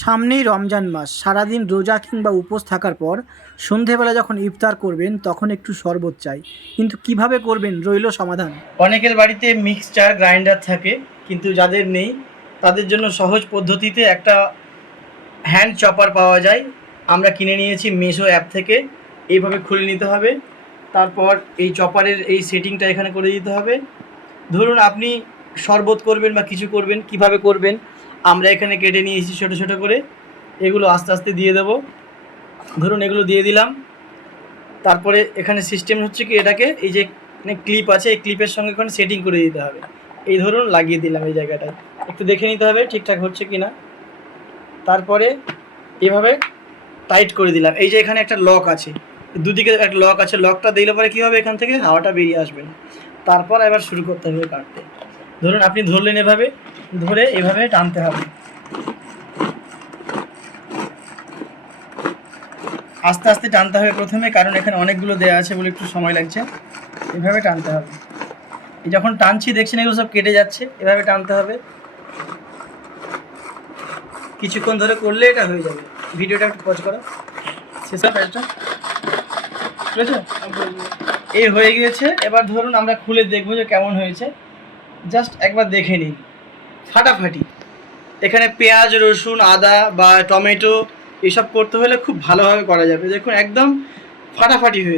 সামনেই রমজান মাস। সারাদিন রোজা কিংবা উপোস থাকার পর সন্ধেবেলা যখন ইফতার করবেন তখন একটু শরবত চাই, কিন্তু কিভাবে করবেন রইল সমাধান। অনেকের বাড়িতে মিক্সচার গ্রাইন্ডার থাকে, কিন্তু যাদের নেই তাদের জন্য সহজ পদ্ধতিতে একটা হ্যান্ড চপার পাওয়া যায়। আমরা কিনে নিয়েছি মেশো অ্যাপ থেকে। এইভাবে খুলে নিতে হবে, তারপর এই চপারের এই সেটিংটা এখানে করে দিতে হবে। ধরুন আপনি শরবত করবেন বা কিছু করবেন, কিভাবে করবেন আমরা এখানে কেটে নিয়েছি ছোটো ছোটো করে। এগুলো আস্তে আস্তে দিয়ে দেব। ধরুন এগুলো দিয়ে দিলাম। তারপরে এখানে সিস্টেম হচ্ছে কি, এটাকে এই যে ক্লিপ আছে, এই ক্লিপের সঙ্গে এখানে সেটিং করে দিতে হবে। এই ধরুন লাগিয়ে দিলাম এই জায়গাটায়, একটু দেখে নিতে হবে ঠিকঠাক হচ্ছে কি না। তারপরে এভাবে টাইট করে দিলাম। এই যে এখানে একটা লক আছে, দুদিকে একটা লক আছে, লকটা দিলে পরে কী হবে, এখান থেকে হাওয়াটা বেরিয়ে আসবে না। তারপর এবার শুরু করতে হবে কাটতে। ধরুন আপনি ধরলেন, এভাবে ধরে এভাবে টানতে হবে, আস্তে আস্তে টানতে হবে প্রথমে, কারণ এখানে অনেকগুলো দেওয়া আছে বলে একটু সময় লাগছে। এভাবে টানতে হবে। এই যখন টানছি দেখছেন এগুলো সব কেটে যাচ্ছে, এভাবে টানতে হবে। কিছুক্ষণ ধরে করলে এটা হয়ে যাবে। ভিডিওটা একটু পজ করো, শেষ হবে এটা, ঠিক আছে? এই হয়ে গিয়েছে। এবার ধরুন আমরা খুলে দেখবো যে কেমন হয়েছে। জাস্ট একবার দেখে নিন, ফাটাফাটি। এখানে পেঁয়াজ, রসুন, আদা বা টমেটো এসব করতে হলে খুব ভালোভাবে করা যাবে। দেখুন একদম ফাটাফাটি হয়েছে।